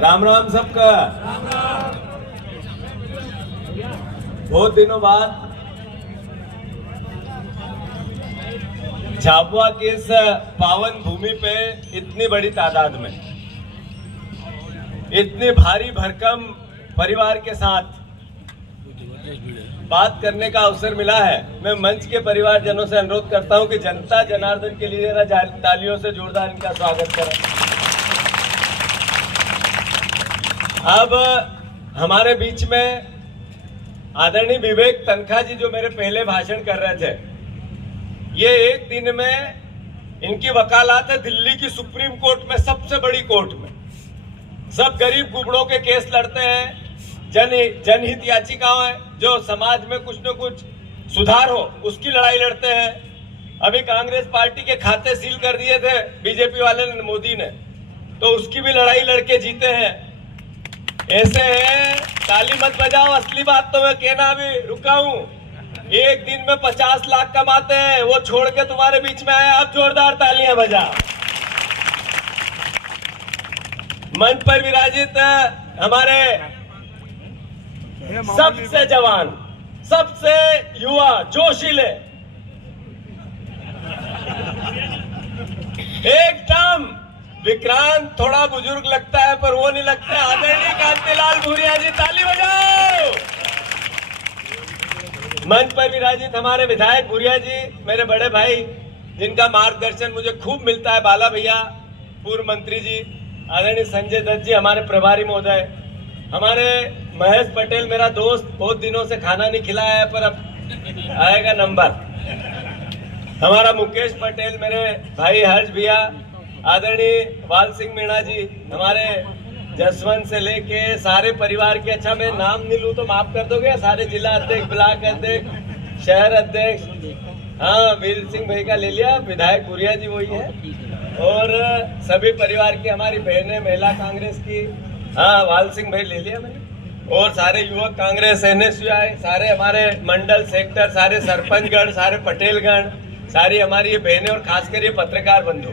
राम राम सबका। बहुत दिनों बाद झाबुआ की इस पावन भूमि पे इतनी बड़ी तादाद में इतनी भारी भरकम परिवार के साथ बात करने का अवसर मिला है। मैं मंच के परिवारजनों से अनुरोध करता हूं कि जनता जनार्दन के लिए जरा तालियों से जोरदार इनका स्वागत करें। अब हमारे बीच में आदरणीय विवेक तनखा जी जो मेरे पहले भाषण कर रहे थे, ये एक दिन में इनकी वकालत है दिल्ली की सुप्रीम कोर्ट में, सबसे बड़ी कोर्ट में। सब गरीब गुबड़ों के केस लड़ते हैं, जनहित याचिकाओं है, जो समाज में कुछ न कुछ सुधार हो उसकी लड़ाई लड़ते हैं। अभी कांग्रेस पार्टी के खाते सील कर दिए थे बीजेपी वाले ने, मोदी ने, तो उसकी भी लड़ाई लड़के जीते हैं। ऐसे है, ताली मत बजाओ, असली बात तो मैं कहना भी रुका हूं। एक दिन में 50 लाख कमाते हैं, वो छोड़ के तुम्हारे बीच में आए, अब जोरदार तालियां बजाओ। मंच पर विराजित हमारे सबसे जवान, सबसे युवा, जोशीले, एकदम विक्रांत थोड़ा बुजुर्ग लगता है पर वो नहीं लगता है, आदरणीय कांतिलाल भूरिया जी, ताली बजाओ। मंच पर विराजित हमारे विधायक भूरिया जी, मेरे बड़े भाई जिनका मार्गदर्शन मुझे खूब मिलता है, बाला भैया पूर्व मंत्री जी, आदरणीय संजय दत्त जी हमारे प्रभारी महोदय, हमारे महेश पटेल मेरा दोस्त, बहुत दिनों से खाना नहीं खिलाया है पर अब आएगा नंबर, हमारा मुकेश पटेल, मेरे भाई हर्ष भैया, आदरणीय वाल सिंह मीणा जी, हमारे जसवंत से लेके सारे परिवार के, अच्छा मैं नाम नहीं लूं तो माफ कर दोगे, सारे जिला अध्यक्ष, ब्लॉक अध्यक्ष, शहर अध्यक्ष, हाँ वीर सिंह भाई का ले लिया, विधायक भूरिया जी वही है, और सभी परिवार की हमारी बहनें, महिला कांग्रेस की, हाँ वाल सिंह भाई ले लिया मैंने, और सारे युवक कांग्रेस, NSUI, सारे हमारे मंडल सेक्टर, सारे सरपंचगण, सारे पटेलगण, सारी हमारी ये बहनें, और खासकर ये पत्रकार बंधु,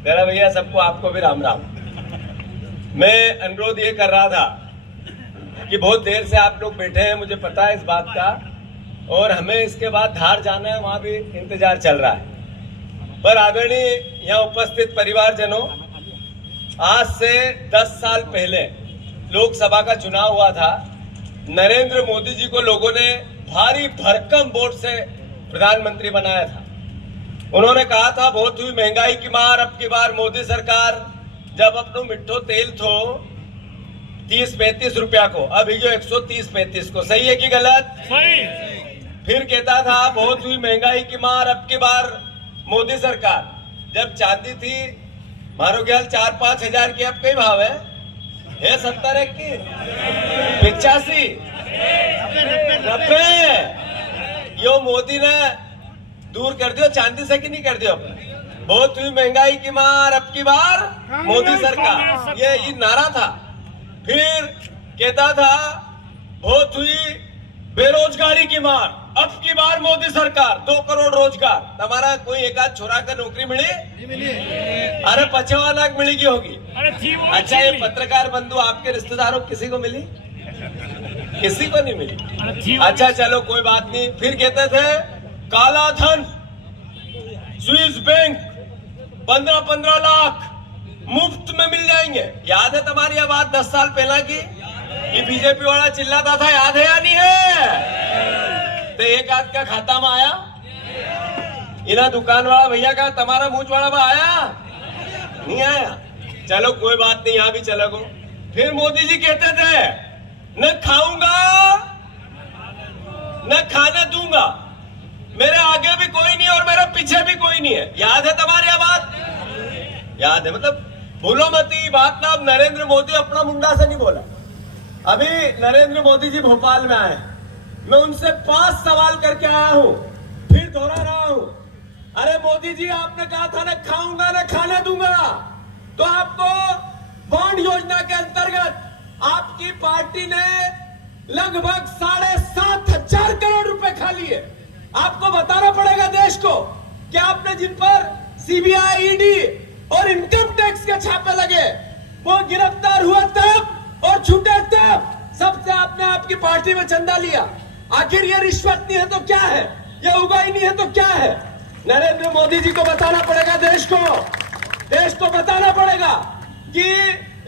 मेरा भैया सबको, आपको भी राम राम। मैं अनुरोध ये कर रहा था कि बहुत देर से आप लोग बैठे हैं, मुझे पता है इस बात का, और हमें इसके बाद धार जाना है, वहां भी इंतजार चल रहा है। पर आदरणीय यहाँ उपस्थित परिवारजनों, आज से 10 साल पहले लोकसभा का चुनाव हुआ था। नरेंद्र मोदी जी को लोगों ने भारी भरकम वोट से प्रधानमंत्री बनाया था। उन्होंने कहा था बहुत हुई महंगाई की मार, अब की बार मोदी सरकार, जब अपनो मिठो तेल थो 30-35 रुपया को, अभी जो 130-35 को, सही है कि गलत? सही। फिर कहता था बहुत हुई महंगाई की मार, अब की बार मोदी सरकार, जब चांदी थी मारो ख्याल 4-5 हजार की, अब कई भाव है 70 की 85 90, यो मोदी ने दूर कर दियो चांदी से कि नहीं कर दियो? बहुत हुई महंगाई की मार, अब की बार मोदी सरकार, ये नारा था। फिर कहता था बहुत हुई बेरोजगारी की मार, अब की बार मोदी सरकार, 2 करोड़ रोजगार। हमारा कोई एक आध छोरा का नौकरी मिली? अरे 55 लाख मिलेगी होगी। अच्छा, ये पत्रकार बंधु आपके रिश्तेदारों किसी को मिली? किसी को नहीं मिली। अच्छा चलो कोई बात नहीं। फिर कहते थे काला धन, स्विस बैंक 15-15 लाख मुफ्त में मिल जाएंगे। याद है तुम्हारी यह बात 10 साल पहला की? ये बीजेपी वाला चिल्लाता था, याद है या नहीं है? तो एक आध का खाता में आया, इना दुकान वाला भैया का, तुम्हारा मूछ वाला में आया नहीं आया? चलो कोई बात नहीं, यहां भी चलोगे। फिर मोदी जी कहते थे न खाऊंगा न खाने दूंगा, मेरे आगे भी कोई नहीं और मेरे पीछे भी कोई नहीं है। याद है तुम्हारी बात? याद है, मतलब भूलो मत ये बात ना। अब नरेंद्र मोदी अपना मुंडा से नहीं बोला। अभी नरेंद्र मोदी जी भोपाल में आए, मैं उनसे 5 सवाल करके आया हूं, फिर दोहरा रहा हूं। अरे मोदी जी, आपने कहा था न खाऊंगा न खाने दूंगा, तो आपको बॉन्ड योजना के अंतर्गत आपकी पार्टी ने लगभग 7,500 करोड़ रुपए खा लिए। आपको बताना पड़ेगा देश को कि आपने जिन पर CBI, ED और इनकम टैक्स के छापे लगे वो गिरफ्तार हुआ तब छूटे तब सबसे आपने आपकी पार्टी में चंदा लिया। आखिर ये रिश्वत नहीं है तो क्या है, ये उगाई नहीं है तो क्या है? नरेंद्र मोदी जी को बताना पड़ेगा, देश को बताना पड़ेगा कि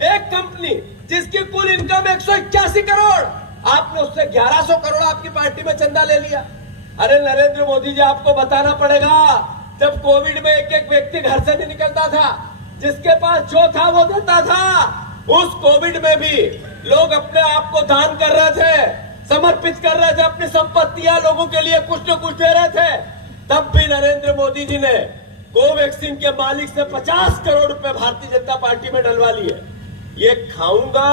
एक कंपनी जिसकी कुल इनकम 181 करोड़, आपने उससे 1100 करोड़ आपकी पार्टी में चंदा ले लिया। अरे नरेंद्र मोदी जी, आपको बताना पड़ेगा, जब कोविड में एक एक व्यक्ति घर से नहीं निकलता था, जिसके पास जो था वो देता था, उस कोविड में भी लोग अपने आप को दान कर रहे थे, समर्पित कर रहे थे, अपनी संपत्तियां लोगों के लिए कुछ न कुछ दे रहे थे। तब भी नरेंद्र मोदी जी ने कोवैक्सीन के मालिक से 50 करोड़ रुपए भारतीय जनता पार्टी में डलवा लिए। ये खाऊंगा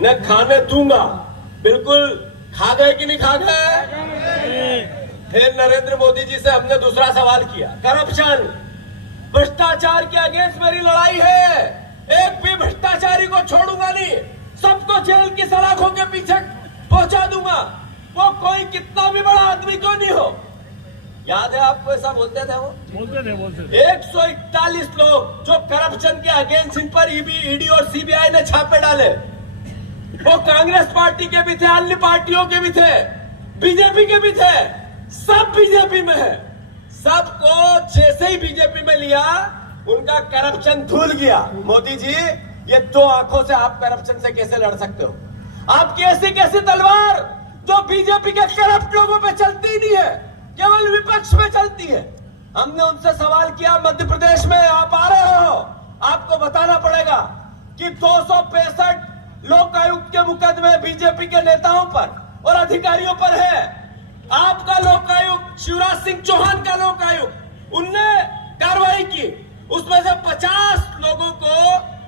न खाने दूंगा, बिल्कुल खा गए कि नहीं खा गए? फिर नरेंद्र मोदी जी से हमने दूसरा सवाल किया, करप्शन, भ्रष्टाचार के अगेंस्ट मेरी लड़ाई है, एक भी भ्रष्टाचारी को छोड़ूंगा नहीं, सबको जेल की सलाखों के पीछे पहुंचा दूंगा, वो कोई कितना भी बड़ा आदमी क्यों नहीं हो। याद है आपको, ऐसा बोलते थे वो? बोलते थे। 141 लोग जो करप्शन के अगेंस्ट, इन पर ईडी और सीबीआई ने छापे डाले, वो कांग्रेस पार्टी के भी थे, अन्य पार्टियों के भी थे, बीजेपी के भी थे, सब बीजेपी में है। सबको जैसे ही बीजेपी में लिया, उनका करप्शन धुल गया। मोदी जी, ये दो आंखों से आप करप्शन से कैसे लड़ सकते हो? आपकी ऐसी कैसी तलवार जो बीजेपी के करप्ट लोगों पे चलती नहीं है, केवल विपक्ष में चलती है। हमने उनसे सवाल किया, मध्य प्रदेश में आप आ रहे हो, आपको बताना पड़ेगा कि 265 लोकायुक्त के मुकदमे बीजेपी के नेताओं पर और अधिकारियों पर है। आपका लोकायुक्त, शिवराज सिंह चौहान का लोकायुक्त, उनने कार्रवाई की, उसमें से 50 लोगों को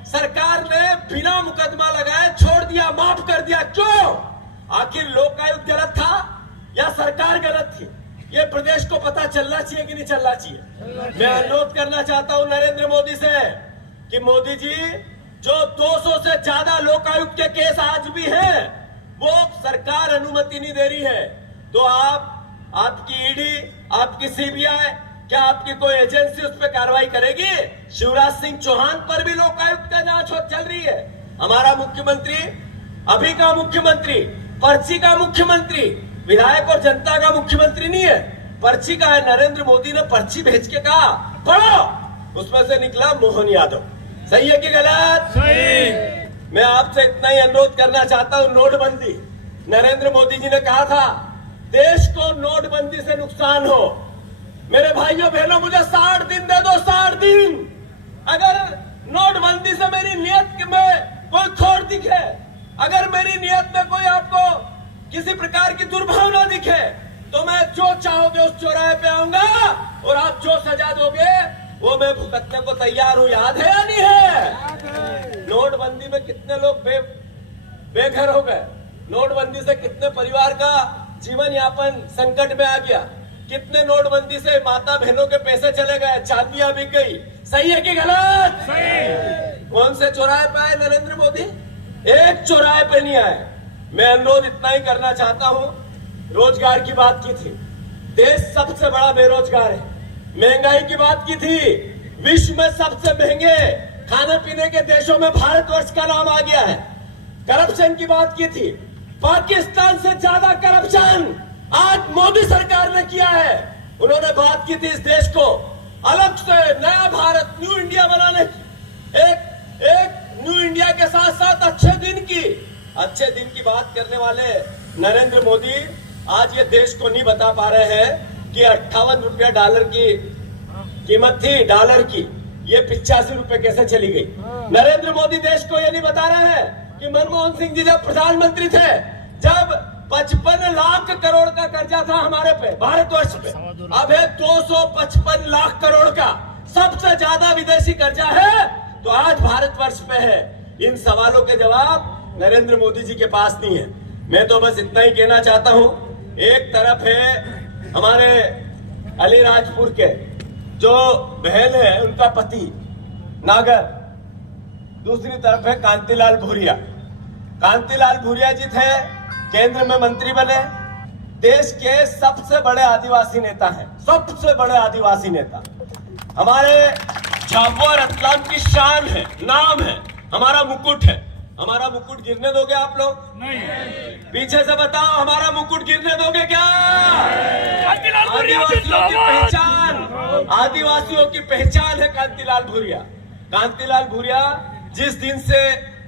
सरकार ने बिना मुकदमा लगाए छोड़ दिया, माफ कर दिया। क्यों? आखिर लोकायुक्त गलत था या सरकार गलत थी? ये प्रदेश को पता चलना चाहिए कि नहीं चलना चाहिए। मैं अनुरोध करना चाहता हूं नरेंद्र मोदी से कि मोदी जी, जो 200 से ज्यादा लोकायुक्त के केस आज भी हैं, वो सरकार अनुमति नहीं दे रही है, तो आपकी ईडी, आपकी सीबीआई, क्या आपकी कोई एजेंसी उस पर कार्रवाई करेगी? शिवराज सिंह चौहान पर भी लोकायुक्त का जांच चल रही है। हमारा मुख्यमंत्री, अभी का मुख्यमंत्री, पर्ची का मुख्यमंत्री, विधायक और जनता का मुख्यमंत्री नहीं है, पर्ची का है। नरेंद्र मोदी ने पर्ची भेज के कहा, पढ़ो, उसमें से निकला मोहन यादव। सही है कि गलत? सही। मैं आपसे इतना ही अनुरोध करना चाहता हूं, नोटबंदी, नरेंद्र मोदी जी ने कहा था देश को नोटबंदी से नुकसान हो। मेरे भाइयों बहनों, मुझे 60 दिन दे दो, 60 दिन। अगर नोटबंदी से मेरी नियत में कोई खोट दिखे, अगर मेरी नियत में कोई आपको किसी प्रकार की दुर्भावना दिखे, तो मैं जो चाहोगे उस चौराहे पे आऊंगा और आप जो सजा दोगे वो मैं भुगतने को तैयार हूं। याद है या नहीं है? नोटबंदी में कितने लोग बेघर हो गए, नोटबंदी से कितने परिवार का जीवन यापन संकट में आ गया, कितने नोटबंदी से माता बहनों के पैसे चले गए, चांदियां बिक गई। सही है कि गलत? सही। कौन से चौराहे पे आए नरेंद्र मोदी? एक चौराहे पे नहीं आए। मैं अनुरोध इतना ही करना चाहता हूं, रोजगार की बात की थी, देश सबसे बड़ा बेरोजगार है। महंगाई की बात की थी, विश्व में सबसे महंगे खाने पीने के देशों में भारतवर्ष का नाम आ गया है। करप्शन की बात की थी, पाकिस्तान से ज्यादा करप्शन आज मोदी सरकार ने किया है। उन्होंने बात की थी इस देश को अलग से नया भारत, न्यू इंडिया बनाने की। एक न्यू इंडिया के साथ साथ अच्छे दिन की बात करने वाले नरेंद्र मोदी आज ये देश को नहीं बता पा रहे हैं कि 58 रुपया डॉलर की कीमत थी, डॉलर की, ये 85 रुपए कैसे चली गई। नरेंद्र मोदी देश को ये नहीं बता रहे हैं कि मनमोहन सिंह जी जब प्रधानमंत्री थे, जब 55 लाख करोड़ का कर्जा था हमारे पे, भारतवर्ष पे, अब है 255 लाख करोड़ का, सबसे ज्यादा विदेशी कर्जा है तो आज भारतवर्ष पे है। इन सवालों के जवाब नरेंद्र मोदी जी के पास नहीं है। मैं तो बस इतना ही कहना चाहता हूं, एक तरफ है हमारे अलीराजपुर के जो बहन है, उनका पति नागर, दूसरी तरफ है कांतिलाल भूरिया। कांतिलाल भूरिया जी थे, केंद्र में मंत्री बने, देश के सबसे बड़े आदिवासी नेता हैं, सबसे बड़े आदिवासी नेता। हमारे झाबुआ रतलाम की शान है, नाम है, हमारा मुकुट है। हमारा मुकुट गिरने दोगे आप लोग? नहीं। पीछे से बताओ, हमारा मुकुट गिरने दोगे क्या? कांतिलाल भूरिया आदिवासियों की जिंदाबाद। पहचान, आदिवासियों की पहचान है कांतिलाल भूरिया। कांतिलाल भूरिया जिस दिन से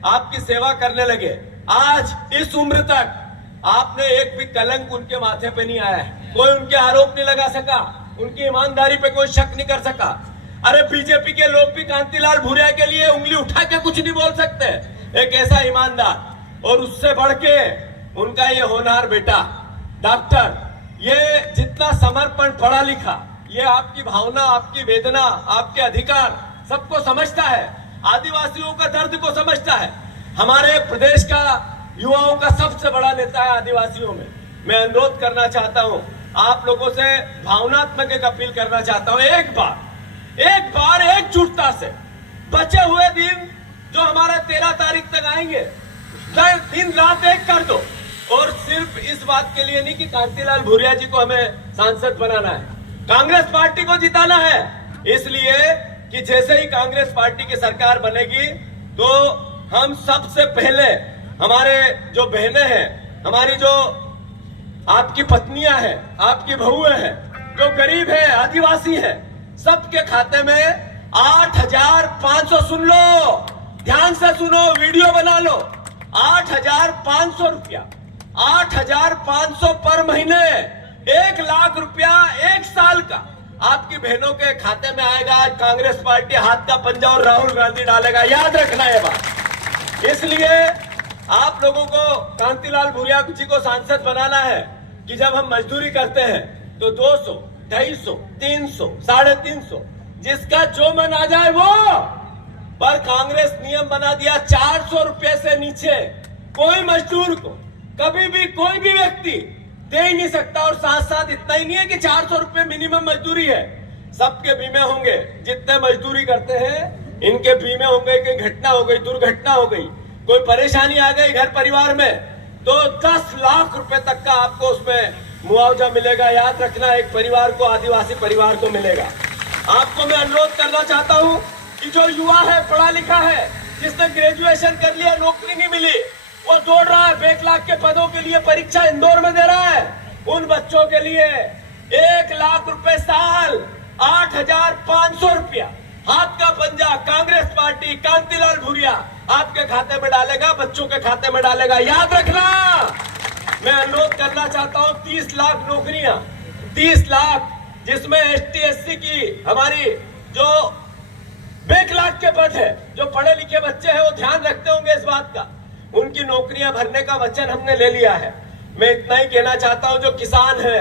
आपकी सेवा करने लगे, आज इस उम्र तक आपने एक भी कलंक उनके माथे पे नहीं आया है। कोई उनके आरोप नहीं लगा सका, उनकी ईमानदारी पे कोई शक नहीं कर सका। अरे बीजेपी के लोग भी कांतिलाल भूरिया के लिए उंगली उठा के कुछ नहीं बोल सकते। एक ऐसा ईमानदार और उससे बढ़ के उनका ये होनहार बेटा डॉक्टर, ये जितना समर्पण, पढ़ा लिखा, ये आपकी भावना, आपकी वेदना, आपके अधिकार सबको समझता है, आदिवासियों का दर्द को समझता है। हमारे प्रदेश का युवाओं का सबसे बड़ा नेता है आदिवासियों में। मैं अनुरोध करना चाहता हूं, आप लोगों से भावनात्मक एक अपील करना चाहता हूं, एक बार एकजुटता से बचे हुए दिन जो हमारा 13 तारीख तक आएंगे, दिन रात एक कर दो। और सिर्फ इस बात के लिए नहीं कि कांतिलाल भूरिया जी को हमें सांसद बनाना है, कांग्रेस पार्टी को जिताना है। इसलिए कि जैसे ही कांग्रेस पार्टी की सरकार बनेगी तो हम सबसे पहले हमारे जो बहनें हैं, हमारी जो आपकी पत्नियां हैं, आपकी बहुएं हैं, जो गरीब है, आदिवासी है, सबके खाते में 8,500, सुन लो, ध्यान से सुनो, वीडियो बना लो, 8,500 रुपया, 8,500 पर महीने, 1 लाख रुपया 1 साल का आपकी बहनों के खाते में आएगा। आज कांग्रेस पार्टी हाथ का पंजा और राहुल गांधी डालेगा, याद रखना ये बात। इसलिए आप लोगों को कांतिलाल भूरिया जी को सांसद बनाना है कि जब हम मजदूरी करते हैं तो 200, 250, 300, 350, जिसका जो मन आ जाए वो। पर कांग्रेस नियम बना दिया 400 रुपए से नीचे कोई मजदूर को कभी भी कोई भी व्यक्ति दे ही नहीं सकता। और साथ साथ इतना ही नहीं है कि 400 रुपए मिनिमम मजदूरी है, सबके बीमे होंगे, जितने मजदूरी करते हैं इनके बीमे होंगे। कोई घटना हो गई, दुर्घटना हो गई, कोई परेशानी आ गई घर परिवार में, तो 10 लाख रुपए तक का आपको उसमें मुआवजा मिलेगा। याद रखना, एक परिवार को, आदिवासी परिवार को मिलेगा। आपको मैं अनुरोध करना चाहता हूं कि जो युवा है, पढ़ा लिखा है, जिसने ग्रेजुएशन कर लिया, नौकरी नहीं मिली, वो दौड़ रहा है बैकलॉग के पदों के लिए, परीक्षा इंदौर में दे रहा है, उन बच्चों के लिए 1 लाख रुपए साल, 8,500 रुपया, हाथ का पंजा कांग्रेस पार्टी, कांतिलाल भूरिया आपके खाते में डालेगा, बच्चों के खाते में डालेगा। याद रखना, मैं अनुरोध करना चाहता हूं, 30 लाख नौकरियां, 30 लाख, जिसमें ST SC की हमारी जो बैकलॉग के पद है, जो पढ़े लिखे बच्चे हैं वो ध्यान रखते होंगे इस बात का, उनकी नौकरियां भरने का वचन हमने ले लिया है। मैं इतना ही कहना चाहता हूं, जो किसान है,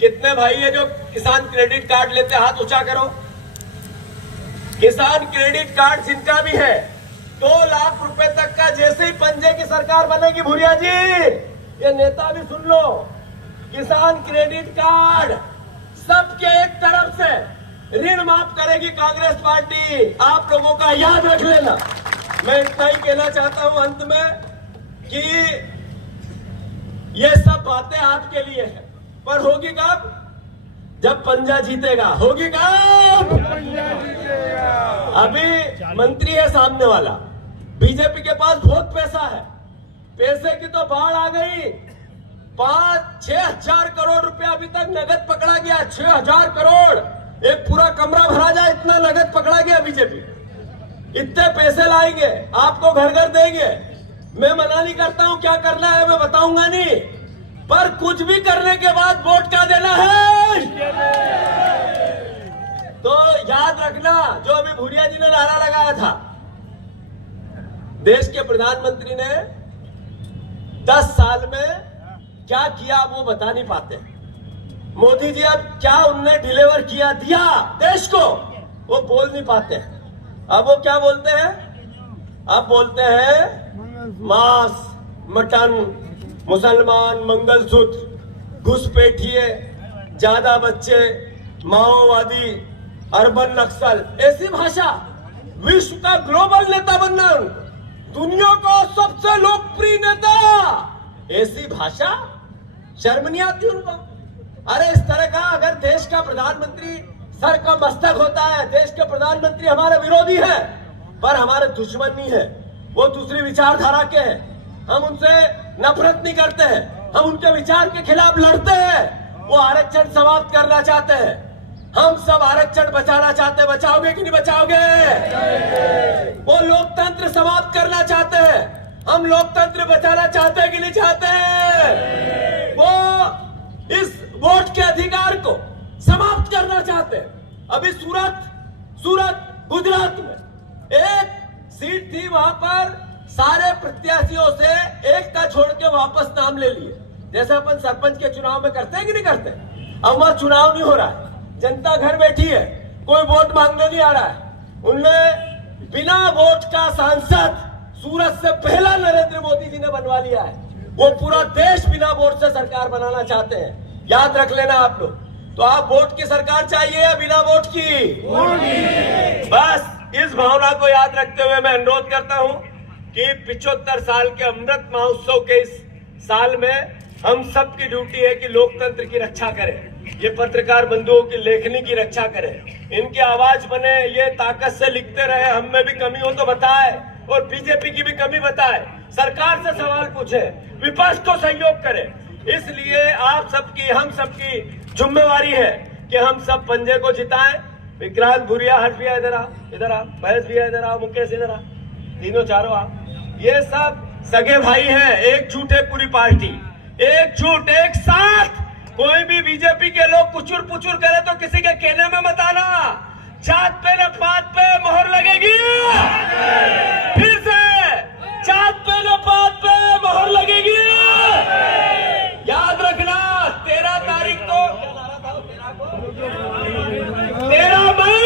कितने भाई है जो किसान क्रेडिट कार्ड लेते, हाथ ऊंचा करो। किसान क्रेडिट कार्ड जिनका भी है, 2 लाख रुपए तक का, जैसे ही पंजे की सरकार बनेगी, भूरिया जी, ये नेता भी सुन लो, किसान क्रेडिट कार्ड सबके एक तरफ से ऋण माफ करेगी कांग्रेस पार्टी, आप लोगों का याद रख लेना। मैं इतना ही कहना चाहता हूं अंत में कि ये सब बातें आपके लिए है, पर होगी कब? जब पंजा जीतेगा। होगी कब? अभी मंत्री है सामने वाला, बीजेपी के पास बहुत पैसा है, पैसे की तो बाढ़ आ गई, 5-6 हजार करोड़ रुपया अभी तक नगद पकड़ा गया, 6,000 करोड़, एक पूरा कमरा भरा जाए इतना नगद पकड़ा गया बीजेपी। इतने पैसे लाएंगे, आपको घर घर देंगे। मैं मना नहीं करता हूं, क्या करना है मैं बताऊंगा नहीं, पर कुछ भी करने के बाद वोट क्या देना है। तो याद रखना, जो अभी भूरिया जी ने नारा लगाया था, देश के प्रधानमंत्री ने 10 साल में क्या किया वो बता नहीं पाते। मोदी जी अब क्या उनने डिलीवर किया, दिया देश को, वो बोल नहीं पाते। अब वो क्या बोलते हैं? अब बोलते हैं मांस, मटन, मुसलमान, मंगलसूत्र, घुसपैठिए, ज्यादा बच्चे, माओवादी, अर्बन नक्सल, ऐसी भाषा। विश्व का ग्लोबल नेता बनना, दुनिया का सबसे लोकप्रिय नेता, ऐसी भाषा, शर्म नहीं आती उनको? अरे इस तरह का अगर देश का प्रधानमंत्री सर का मस्तक होता है, देश के प्रधानमंत्री हमारे विरोधी है पर हमारे दुश्मन नहीं है, वो दूसरी विचारधारा के हैं। हम उनसे नफरत नहीं करते हैं, हम उनके विचार के खिलाफ लड़ते हैं। वो आरक्षण समाप्त करना चाहते हैं, हम सब आरक्षण बचाना चाहते हैं। बचाओगे कि नहीं बचाओगे? वो लोकतंत्र समाप्त करना चाहते हैं, हम लोकतंत्र बचाना चाहते हैं कि नहीं चाहते हैं? वो इस वोट के अधिकार को समाप्त करना चाहते हैं। अभी सूरत गुजरात में एक सीट थी, वहां पर सारे प्रत्याशियों से एक का छोड़ के वापस नाम ले लिए, जैसे अपन सरपंच के चुनाव में करते हैं कि नहीं करते। अब वहां चुनाव नहीं हो रहा है, जनता घर बैठी है, कोई वोट मांगने नहीं आ रहा है। उनने बिना वोट का सांसद सूरत से पहला नरेंद्र मोदी जी ने बनवा लिया है। वो पूरा देश बिना वोट से सरकार बनाना चाहते हैं, याद रख लेना आप लोग। तो आप वोट की सरकार चाहिए या बिना वोट की? बस इस भावना को याद रखते हुए मैं अनुरोध करता हूं कि 75 साल के अमृत महोत्सव के इस साल में हम सब की ड्यूटी है कि लोकतंत्र की रक्षा करें, ये पत्रकार बंधुओं की लेखनी की रक्षा करें, इनकी आवाज बने, ये ताकत से लिखते रहे। हम में भी कमी हो तो बताए, और बीजेपी की भी कमी बताए, सरकार से सवाल पूछे, विपक्ष को सहयोग करे। इसलिए आप सबकी, हम सबकी जिम्मेवारी है कि हम सब पंजे को जिताएं। विक्रांत भूरिया, हर्ष भैया इधर आ, महेश भैया इधर आ, मुकेश इधर आ, तीनों चारों आ। ये सब सगे भाई हैं, एकजुट है पूरी पार्टी, एकजुट, एक साथ। कोई भी बीजेपी के लोग कुचुर पुचुर करे तो किसी के कहने में मत आना। जात पे न पात पे मोहर लगेगी, फिर से जात पे न पात पे मोहर लगेगी। याद रखना 13 तारीख को 13 मई